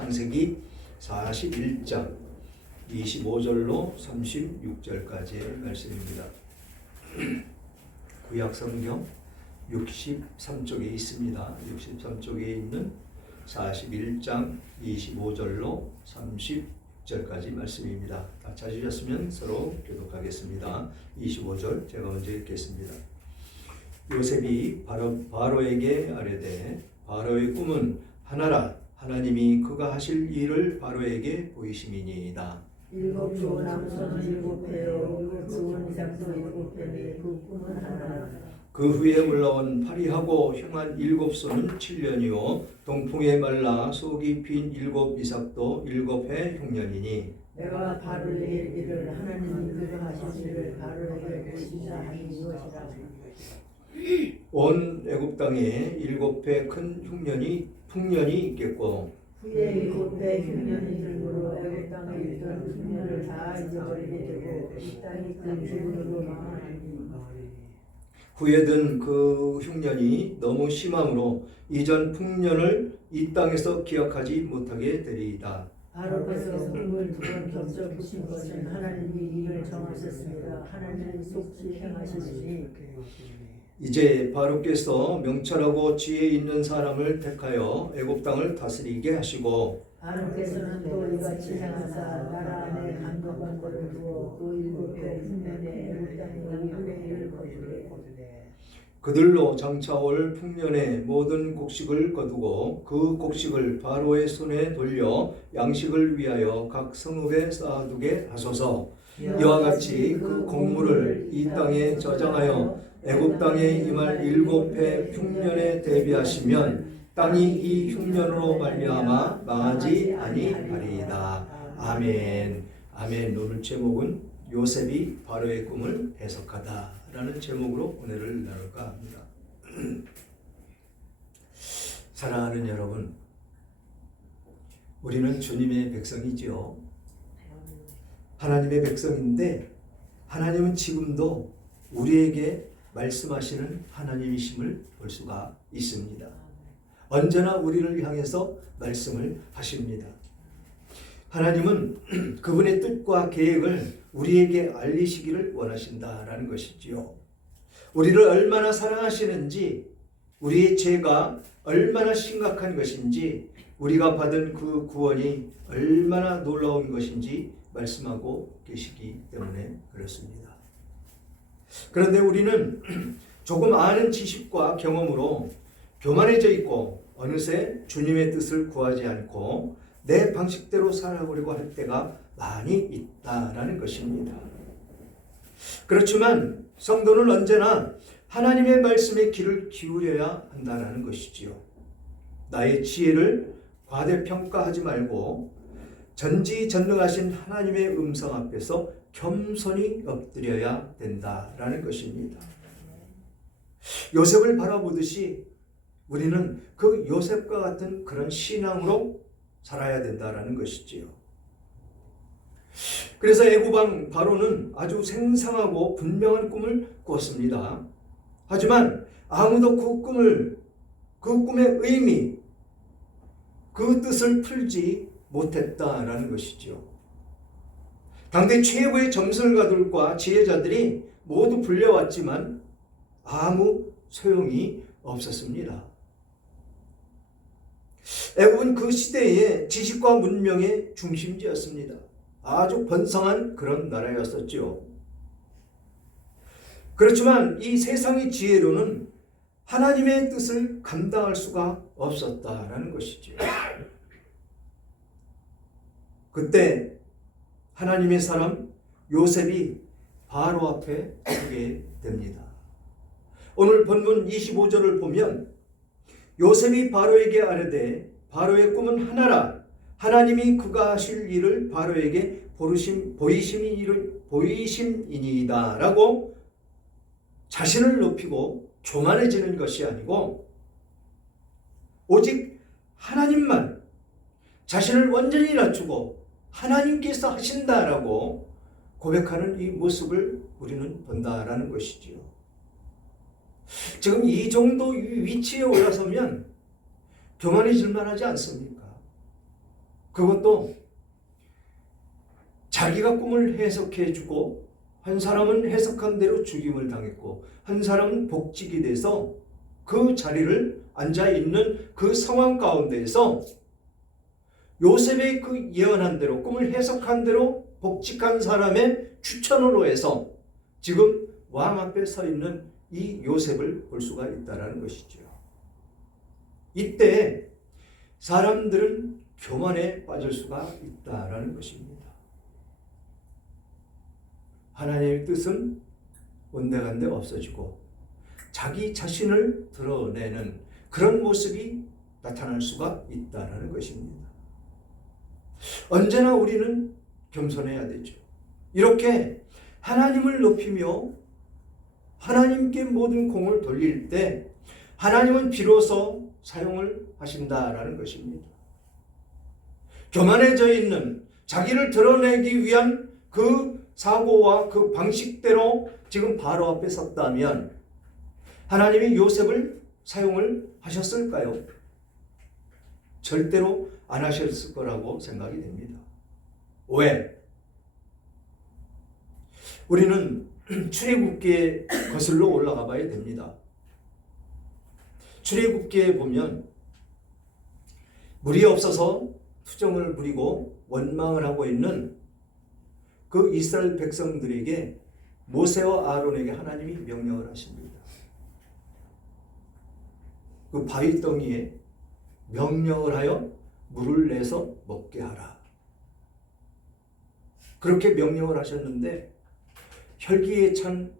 창세기 41장 25절로 36절까지의 말씀입니다. 구약 성경 63쪽에 있습니다. 63쪽에 있는 41장 25절로 30절까지 말씀입니다. 다 찾으셨으면 서로 교독하겠습니다. 25절 제가 먼저 읽겠습니다. 요셉이 바로에게 아뢰되 바로의 꿈은 하나라. 하나님이 그가 하실 일을 바로에게 보이심이니이다. 일곱 좋은 암소는 일곱 배요 일곱 좋은 이삭도 일곱 배니 그 꿈은 하나라. 그 후에 올라온 파리하고 흉한 일곱 소는 7년이요 동풍에 말라 속이 빈 일곱 이삭도 일곱 해 흉년이니 내가 바로에게 이르기를 하나님이 그가 하실 일을 바로에게 보이시라 하니 이것이라. 온 애굽 땅에 일곱 해 큰 풍년이 있겠고 후에 일곱 배 흉년이 들므로 애굽 땅에 있던 흉년을 다 잊어버리게 되고 이 땅이 그 기분으로 망하니. 후에 든 그 흉년이 너무 심함으로 이전 풍년을 이 땅에서 기억하지 못하게 되리이다. 바로께서 꿈을 두 번 겹쳐 보신 것은 하나님이 이를 정하셨습니다. 하나님이 속히 행하시리니. 이제 바로께서 명철하고 지혜 있는 사람을 택하여 애굽 땅을 다스리게 하시고 바로께서는 또 이같이 행하사 나라 안에 강도관들을 두어 그 일곱 배 흉년에 애굽 땅에 5분의 1을 거두되 그들로 장차올 풍년의 모든 곡식을 거두고 그 곡식을 바로의 손에 돌려 양식을 위하여 각 성읍에 쌓아두게 하소서. 이와 같이 그 곡물을 이 땅에 저장하여 애굽 땅에 임할 일곱 해 흉년에 대비하시면 땅이 이 흉년으로 말미암아 망하지 아니하리이다. 아멘. 아멘. 오늘 제목은 요셉이 바로의 꿈을 해석하다 라는 제목으로 은혜를 나눌까 합니다. 사랑하는 여러분, 우리는 주님의 백성이지요. 하나님의 백성인데 하나님은 지금도 우리에게 말씀하시는 하나님이심을 볼 수가 있습니다. 언제나 우리를 향해서 말씀을 하십니다. 하나님은 그분의 뜻과 계획을 우리에게 알리시기를 원하신다라는 것이지요. 우리를 얼마나 사랑하시는지, 우리의 죄가 얼마나 심각한 것인지, 우리가 받은 그 구원이 얼마나 놀라운 것인지 말씀하고 계시기 때문에 그렇습니다. 그런데 우리는 조금 아는 지식과 경험으로 교만해져 있고 어느새 주님의 뜻을 구하지 않고 내 방식대로 살아보려고 할 때가 많이 있다라는 것입니다. 그렇지만 성도는 언제나 하나님의 말씀에 귀를 기울여야 한다는 것이지요. 나의 지혜를 과대평가하지 말고 전지전능하신 하나님의 음성 앞에서 겸손히 엎드려야 된다라는 것입니다. 요셉을 바라보듯이 우리는 그 요셉과 같은 그런 신앙으로 살아야 된다라는 것이지요. 그래서 애굽왕 바로는 아주 생생하고 분명한 꿈을 꾸었습니다. 하지만 아무도 그 꿈의 의미, 그 뜻을 풀지 못했다라는 것이지요. 당대 최고의 점술가들과 지혜자들이 모두 불려왔지만 아무 소용이 없었습니다. 애굽은 그 시대의 지식과 문명의 중심지였습니다. 아주 번성한 그런 나라였었죠. 그렇지만 이 세상의 지혜로는 하나님의 뜻을 감당할 수가 없었다라는 것이죠. 그때 하나님의 사람 요셉이 바로 앞에 서게 됩니다. 오늘 본문 25절을 보면 요셉이 바로에게 아뢰되 바로의 꿈은 하나라. 하나님이 그가 하실 일을 바로에게 보이심이니이다 라고 자신을 높이고 교만해지는 것이 아니고 오직 하나님만 자신을 완전히 낮추고 하나님께서 하신다라고 고백하는 이 모습을 우리는 본다라는 것이지요. 지금 이 정도 위치에 올라서면 교만해질 만하지 않습니까? 그것도 자기가 꿈을 해석해 주고 한 사람은 해석한 대로 죽임을 당했고 한 사람은 복직이 돼서 그 자리를 앉아 있는 그 상황 가운데에서 요셉의 그 예언한 대로 꿈을 해석한 대로 복직한 사람의 추천으로 해서 지금 왕 앞에 서 있는 이 요셉을 볼 수가 있다는 것이죠. 이때 사람들은 교만에 빠질 수가 있다는 것입니다. 하나님의 뜻은 온데간데 없어지고 자기 자신을 드러내는 그런 모습이 나타날 수가 있다는 것입니다. 언제나 우리는 겸손해야 되죠. 이렇게 하나님을 높이며 하나님께 모든 공을 돌릴 때 하나님은 비로소 사용을 하신다라는 것입니다. 교만해져 있는 자기를 드러내기 위한 그 사고와 그 방식대로 지금 바로 앞에 섰다면 하나님이 요셉을 사용을 하셨을까요? 절대로 안 하셨을 거라고 생각이 됩니다. 왜? 우리는 출애굽기에 거슬러 올라가 봐야 됩니다. 출애굽기에 보면 물이 없어서 투정을 부리고 원망을 하고 있는 그 이스라엘 백성들에게 모세와 아론에게 하나님이 명령을 하십니다. 그 바위덩이에 명령을 하여 물을 내서 먹게 하라. 그렇게 명령을 하셨는데 혈기에 찬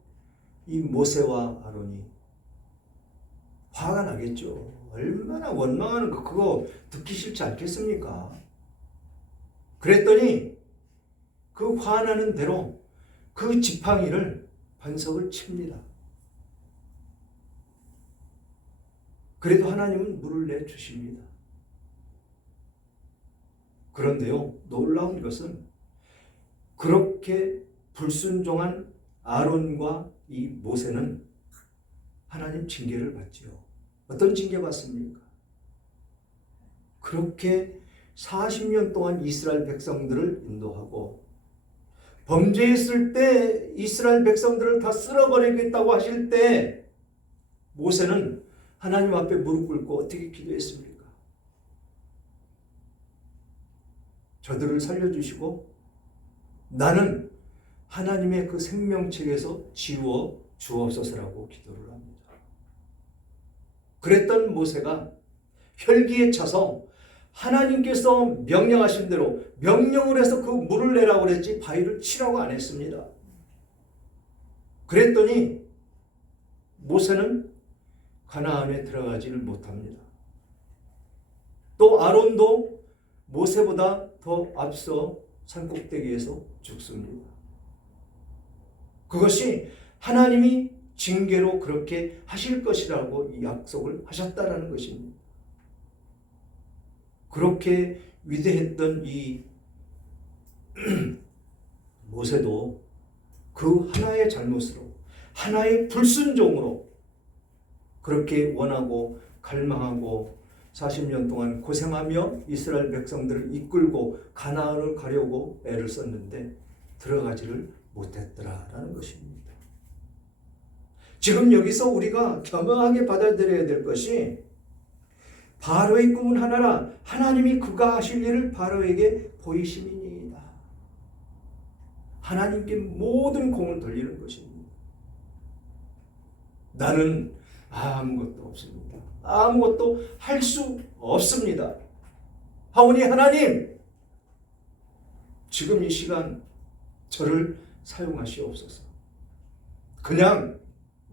이 모세와 아론이 화가 나겠죠. 얼마나 원망하는 거 그거 듣기 싫지 않겠습니까? 그랬더니 그 화나는 대로 그 지팡이를 반석을 칩니다. 그래도 하나님은 물을 내주십니다. 그런데요, 놀라운 것은 그렇게 불순종한 아론과 이 모세는 하나님 징계를 받지요. 어떤 징계 받습니까? 그렇게 40년 동안 이스라엘 백성들을 인도하고 범죄했을 때 이스라엘 백성들을 다 쓸어버리겠다고 하실 때 모세는 하나님 앞에 무릎 꿇고 어떻게 기도했습니까? 저들을 살려주시고 나는 하나님의 그 생명책에서 지워 주옵소서라고 기도를 합니다. 그랬던 모세가 혈기에 차서 하나님께서 명령하신 대로 명령을 해서 그 물을 내라고 그랬지 바위를 치라고 안 했습니다. 그랬더니 모세는 가나안에 들어가지를 못합니다. 또 아론도 모세보다 더 앞서 산꼭대기에서 죽습니다. 그것이 하나님이 징계로 그렇게 하실 것이라고 약속을 하셨다라는 것입니다. 그렇게 위대했던 이 모세도 그 하나의 잘못으로 하나의 불순종으로 그렇게 원하고 갈망하고 40년 동안 고생하며 이스라엘 백성들을 이끌고 가나안을 가려고 애를 썼는데 들어가지를 못했더라라는 것입니다. 지금 여기서 우리가 겸허하게 받아들여야 될 것이 바로의 꿈은 하나라 하나님이 그가 하실 일을 바로에게 보이심이니이다. 하나님께 모든 공을 돌리는 것입니다. 나는 아무것도 없습니다. 아무것도 할 수 없습니다. 하오니 하나님 지금 이 시간 저를 사용하시옵소서. 그냥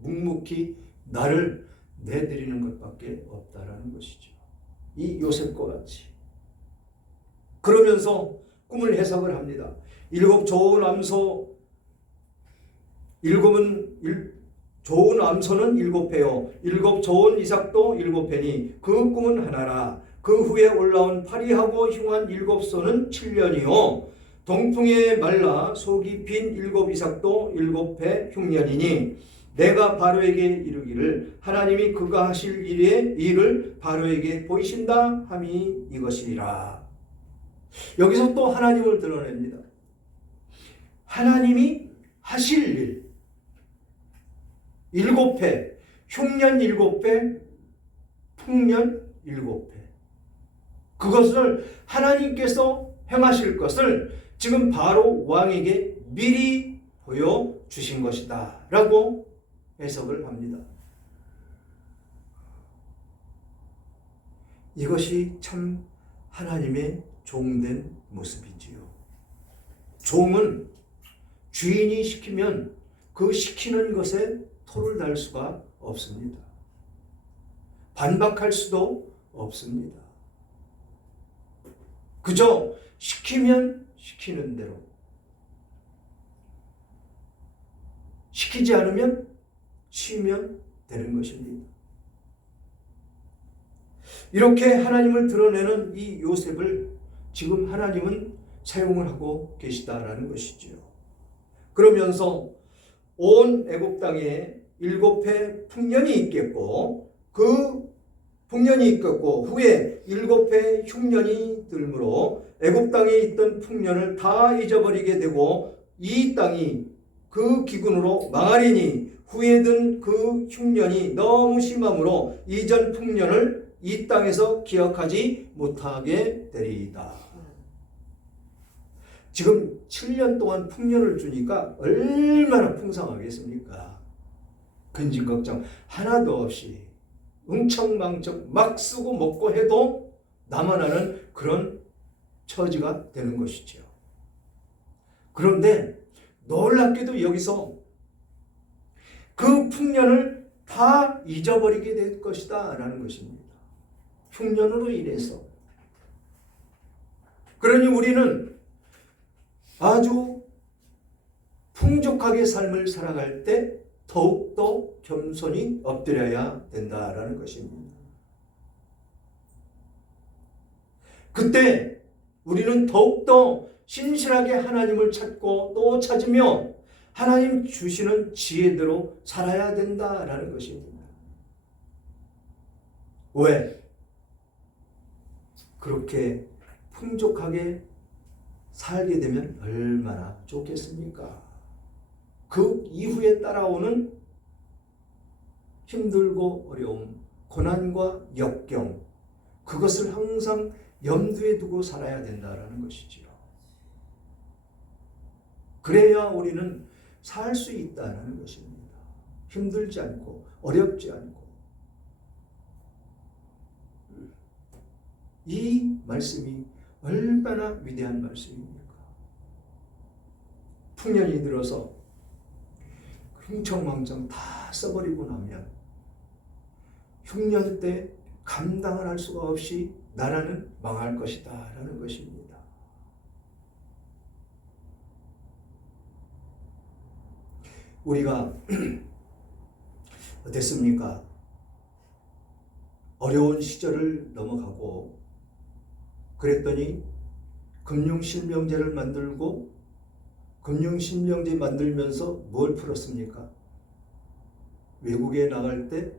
묵묵히 나를 내드리는 것밖에 없다라는 것이죠. 이 요셉과 같이. 그러면서 꿈을 해석을 합니다. 7 좋은 암소, 좋은 암소는 7회요. 7 좋은 이삭도 7회니 그 꿈은 하나라. 그 후에 올라온 파리하고 흉한 7소는 7년이요. 동풍에 말라 속이 빈 7 이삭도 7회 흉년이니 내가 바로에게 이르기를 하나님이 그가 하실 일의 일을 바로에게 보이신다 함이 이것이라. 여기서 또 하나님을 드러냅니다. 하나님이 하실 일, 7배, 흉년 7배, 풍년 7배. 그것을 하나님께서 행하실 것을 지금 바로 왕에게 미리 보여주신 것이다 라고 해석을 합니다. 이것이 참 하나님의 종된 모습이지요. 종은 주인이 시키면 그 시키는 것에 토를 달 수가 없습니다. 반박할 수도 없습니다. 그저 시키면 시키는 대로, 시키지 않으면 쉬면 되는 것입니다. 이렇게 하나님을 드러내는 이 요셉을 지금 하나님은 사용을 하고 계시다라는 것이지요. 그러면서 온 애굽 땅에 7해 풍년이 있겠고 그 풍년이 있겠고 후에 7해 흉년이 들므로 애굽 땅에 있던 풍년을 다 잊어버리게 되고 이 땅이 그 기근으로 망하리니 후에 든 그 흉년이 너무 심함으로 이전 풍년을 이 땅에서 기억하지 못하게 되리이다. 지금 7년 동안 풍년을 주니까 얼마나 풍성하겠습니까? 근심 걱정 하나도 없이 응청망청 막 쓰고 먹고 해도 나만 아는 그런 처지가 되는 것이죠. 그런데 놀랍게도 여기서 그 풍년을 다 잊어버리게 될 것이다 라는 것입니다. 흉년으로 인해서. 그러니 우리는 아주 풍족하게 삶을 살아갈 때 더욱더 겸손히 엎드려야 된다라는 것입니다. 그때 우리는 더욱더 신실하게 하나님을 찾고 또 찾으며 하나님 주시는 지혜대로 살아야 된다라는 것입니다. 왜? 그렇게 풍족하게 살게 되면 얼마나 좋겠습니까? 그 이후에 따라오는 힘들고 어려움, 고난과 역경, 그것을 항상 염두에 두고 살아야 된다는 것이지요. 그래야 우리는 살 수 있다는 것입니다. 힘들지 않고 어렵지 않고. 이 말씀이 얼마나 위대한 말씀입니까? 풍년이 들어서 흥청망청 다 써버리고 나면 흉년 때 감당을 할 수가 없이 나라는 망할 것이다 라는 것입니다. 우리가 어땠습니까? 어려운 시절을 넘어가고 그랬더니 금융실명제를 만들고 금융실명제 만들면서 뭘 풀었습니까? 외국에 나갈 때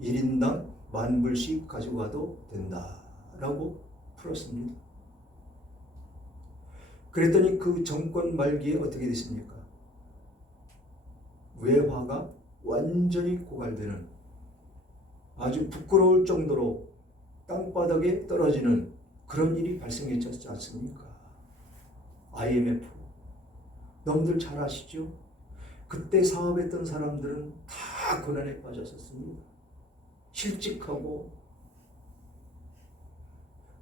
1인당 10,000불씩 가지고 가도 된다라고 풀었습니다. 그랬더니 그 정권 말기에 어떻게 됐습니까? 외화가 완전히 고갈되는 아주 부끄러울 정도로 땅바닥에 떨어지는 그런 일이 발생했지 않습니까? IMF. 너무들 잘 아시죠? 그때 사업했던 사람들은 다 고난에 빠졌었습니다. 실직하고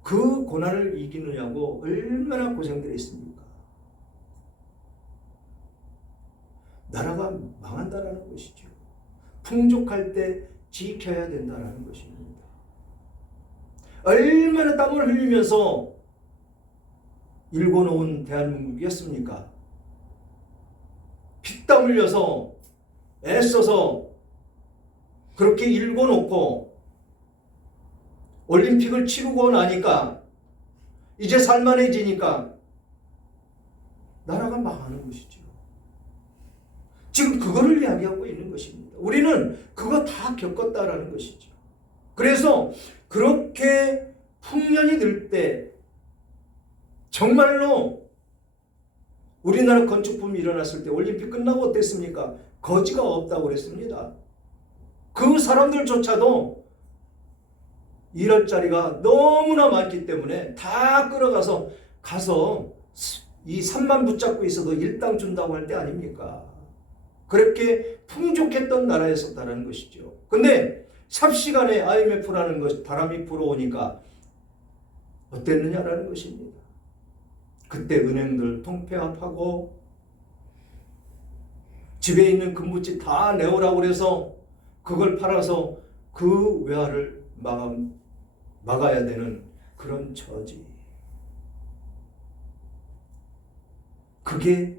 그 고난을 이기느냐고 얼마나 고생들 했습니까? 나라가 망한다라는 것이죠. 풍족할 때 지켜야 된다라는 것입니다. 얼마나 땀을 흘리면서 일궈놓은 대한민국이었습니까? 피땀 흘려서 애써서 그렇게 일궈놓고 올림픽을 치르고 나니까 이제 살만해지니까 나라가 망하는 것이죠. 지금 그거를 이야기하고 있는 것입니다. 우리는 그거 다 겪었다라는 것이죠. 그래서 그렇게 풍년이 들 때 정말로 우리나라 건축붐이 일어났을 때 올림픽 끝나고 어땠습니까? 거지가 없다고 그랬습니다. 그 사람들조차도 일할 자리가 너무나 많기 때문에 다 끌어가서 이 산만 붙잡고 있어도 일당 준다고 할 때 아닙니까? 그렇게 풍족했던 나라였었다는 것이죠. 근데 삽시간에 IMF라는 것 바람이 불어오니까 어땠느냐라는 것입니다. 그때 은행들 통폐합하고 집에 있는 금붙지 다 내오라고 그래서 그걸 팔아서 그 외화를 막아야 되는 그런 처지. 그게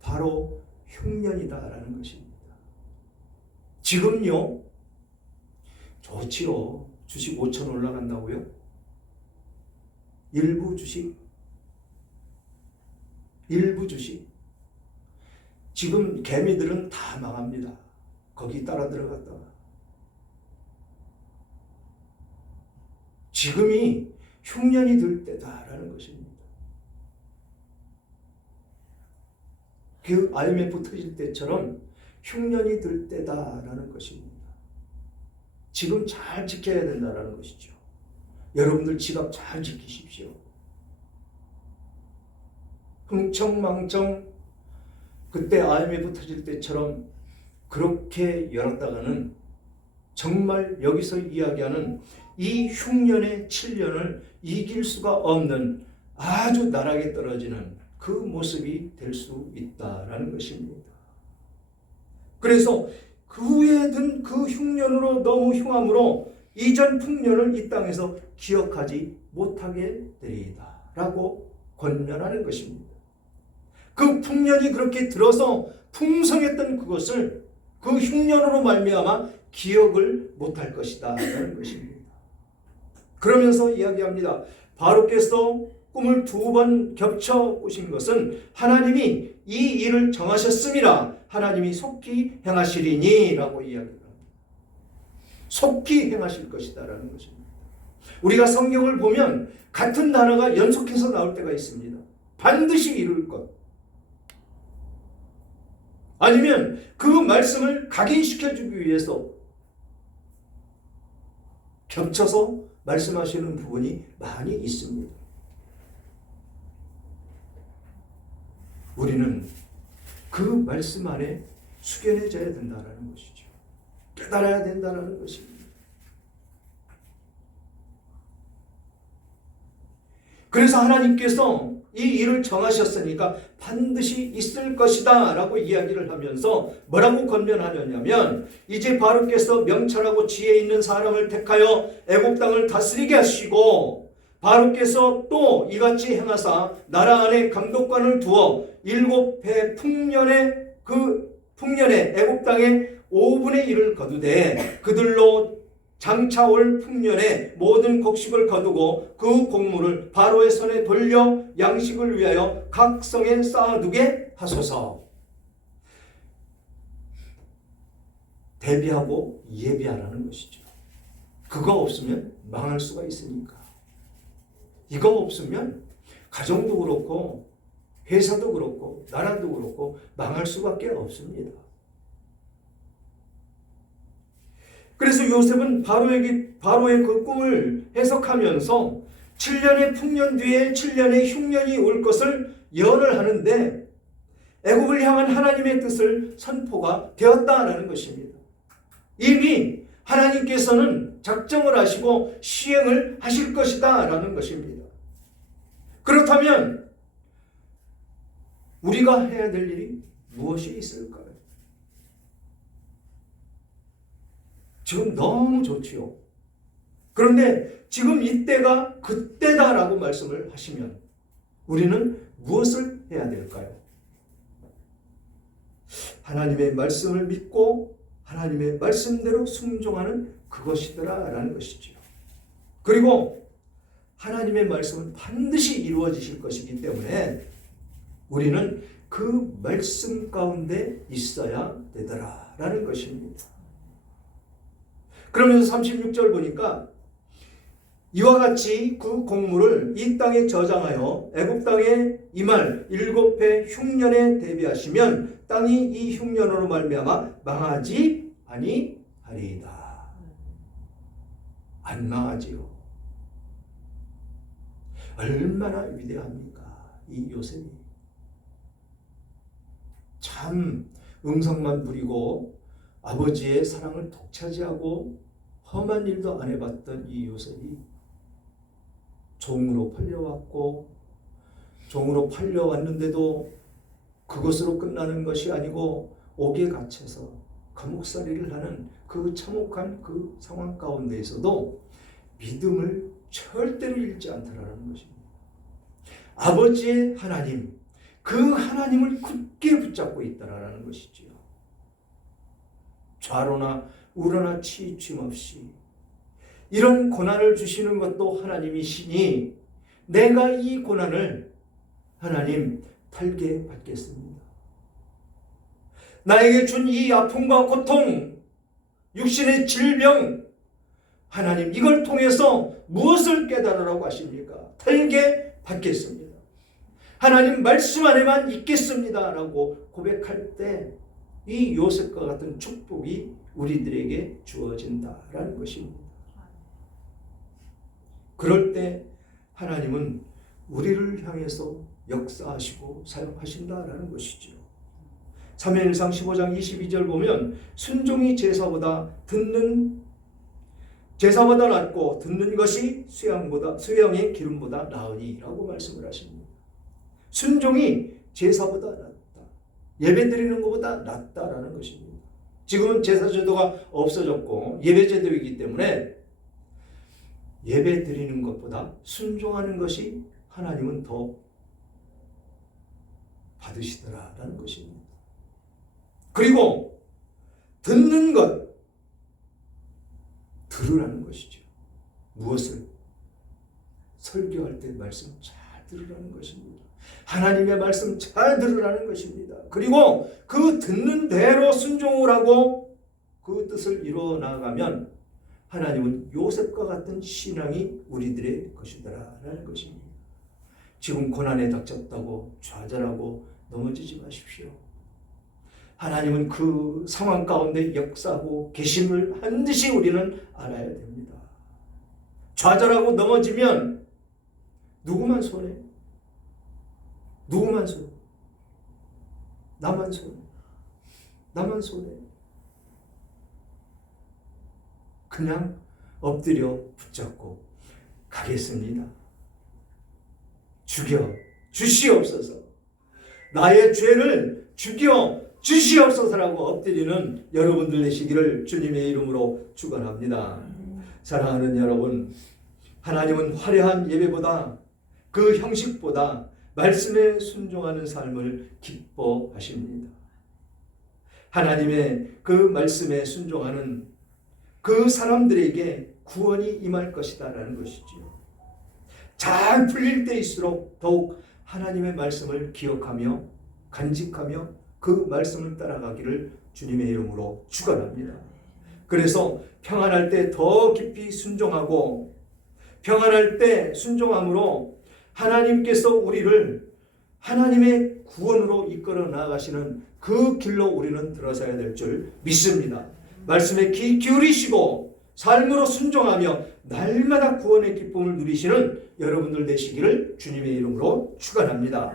바로 흉년이다라는 것입니다. 지금요, 좋지요. 주식 5천 올라간다고요? 일부 주식. 지금 개미들은 다 망합니다. 거기 따라 들어갔다가. 지금이 흉년이 들 때다라는 것입니다. 그 IMF 터질 때처럼 흉년이 들 때다라는 것입니다. 지금 잘 지켜야 된다라는 것이죠. 여러분들 지갑 잘 지키십시오. 흥청망청 그때 IMF 터질 때처럼 그렇게 열었다가는 정말 여기서 이야기하는 이 흉년의 7년을 이길 수가 없는 아주 나락에 떨어지는 그 모습이 될 수 있다라는 것입니다. 그래서 그 후에 든 그 흉년으로 너무 흉함으로 이전 풍년을 이 땅에서 기억하지 못하게 되리이다 라고 권면하는 것입니다. 그 풍년이 그렇게 들어서 풍성했던 그것을 그 흉년으로 말미암아 기억을 못할 것이다 라는 것입니다. 그러면서 이야기합니다. 바로께서 꿈을 2번 겹쳐 꾸신 것은 하나님이 이 일을 정하셨음이라 하나님이 속히 행하시리니 라고 이야기합니다. 속히 행하실 것이다 라는 것입니다. 우리가 성경을 보면 같은 단어가 연속해서 나올 때가 있습니다. 반드시 이룰 것. 아니면 그 말씀을 각인시켜주기 위해서 겹쳐서 말씀하시는 부분이 많이 있습니다. 우리는 그 말씀 안에 숙연해져야 된다는 것이죠. 깨달아야 된다는 것입니다. 그래서 하나님께서 이 일을 정하셨으니까 반드시 있을 것이다 라고 이야기를 하면서 뭐라고 권면하느냐면 이제 바로께서 명철하고 지혜 있는 사람을 택하여 애굽 땅을 다스리게 하시고 바로께서 또 이같이 행하사 나라 안에 감독관을 두어 7해 풍년에 애굽 땅의 5분의 1을 거두되 그들로 장차 올 풍년에 모든 곡식을 거두고 그 곡물을 바로의 손에 돌려 양식을 위하여 각 성에 쌓아두게 하소서. 대비하고 예비하라는 것이죠. 그거 없으면 망할 수가 있으니까. 이거 없으면 가정도 그렇고 회사도 그렇고 나라도 그렇고 망할 수밖에 없습니다. 그래서 요셉은 바로의 그 꿈을 해석하면서 7년의 풍년 뒤에 7년의 흉년이 올 것을 예언을 하는데 애굽을 향한 하나님의 뜻을 선포가 되었다라는 것입니다. 이미 하나님께서는 작정을 하시고 시행을 하실 것이다 라는 것입니다. 그렇다면 우리가 해야 될 일이 무엇이 있을까요? 지금 너무 좋지요. 그런데 지금 이때가 그때다라고 말씀을 하시면 우리는 무엇을 해야 될까요? 하나님의 말씀을 믿고 하나님의 말씀대로 순종하는 그것이더라라는 것이죠. 그리고 하나님의 말씀은 반드시 이루어지실 것이기 때문에 우리는 그 말씀 가운데 있어야 되더라라는 것입니다. 그러면서 36절 보니까 이와 같이 그 곡물을 이 땅에 저장하여 애굽 땅에 임할 7해 흉년에 대비하시면 땅이 이 흉년으로 말미암아 망하지 아니하리이다. 안 망하지요. 얼마나 위대합니까? 이 요셉이. 참 음성만 부리고 아버지의 사랑을 독차지하고 험한 일도 안 해봤던 이 요셉이 종으로 팔려왔고, 종으로 팔려왔는데도 그것으로 끝나는 것이 아니고 옥에 갇혀서 감옥살이를 하는 그 참혹한 그 상황 가운데에서도 믿음을 절대로 잃지 않더라는 것입니다. 아버지의 하나님, 그 하나님을 굳게 붙잡고 있다라는 것이지요. 좌로나 우로나 치우침 없이 이런 고난을 주시는 것도 하나님이시니 내가 이 고난을 하나님 달게 받겠습니다. 나에게 준 이 아픔과 고통, 육신의 질병, 하나님 이걸 통해서 무엇을 깨달으라고 하십니까? 달게 받겠습니다. 하나님 말씀 안에만 있겠습니다 라고 고백할 때 이 요셉과 같은 축복이 우리들에게 주어진다라는 것입니다. 그럴 때 하나님은 우리를 향해서 역사하시고 사용하신다라는 것이죠. 사무엘상 15장 22절 보면 순종이 제사보다 낫고 듣는 것이 수양의 기름보다 나으니라고 말씀을 하십니다. 순종이 제사보다 낫다. 예배 드리는 것보다 낫다라는 것입니다. 지금은 제사제도가 없어졌고 예배제도이기 때문에 예배 드리는 것보다 순종하는 것이 하나님은 더 받으시더라라는 것입니다. 그리고 듣는 것, 들으라는 것이죠. 무엇을? 설교할 때 말씀 잘 들으라는 것입니다. 하나님의 말씀 잘 들으라는 것입니다. 그리고 그 듣는 대로 순종을 하고 그 뜻을 이루어 나가면 하나님은 요셉과 같은 신앙이 우리들의 것이더라라는 것입니다. 지금 고난에 닥쳤다고 좌절하고 넘어지지 마십시오. 하나님은 그 상황 가운데 역사하고 계심을 반드시 우리는 알아야 됩니다. 좌절하고 넘어지면 누구만 손해? 누구만 손해? 나만 손해? 나만 손해? 그냥 엎드려 붙잡고 가겠습니다. 죽여 주시옵소서. 나의 죄를 죽여 주시옵소서라고 엎드리는 여러분들 되시기를 주님의 이름으로 축원합니다. 사랑하는 여러분, 하나님은 화려한 예배보다 그 형식보다 말씀에 순종하는 삶을 기뻐하십니다. 하나님의 그 말씀에 순종하는 그 사람들에게 구원이 임할 것이다라는 것이지요. 잘 풀릴 때일수록 더욱 하나님의 말씀을 기억하며 간직하며 그 말씀을 따라가기를 주님의 이름으로 축원합니다. 그래서 평안할 때 더 깊이 순종하고 평안할 때 순종함으로 하나님께서 우리를 하나님의 구원으로 이끌어 나가시는 그 길로 우리는 들어서야 될 줄 믿습니다. 말씀에 귀 기울이시고 삶으로 순종하며 날마다 구원의 기쁨을 누리시는 여러분들 되시기를 주님의 이름으로 축원합니다.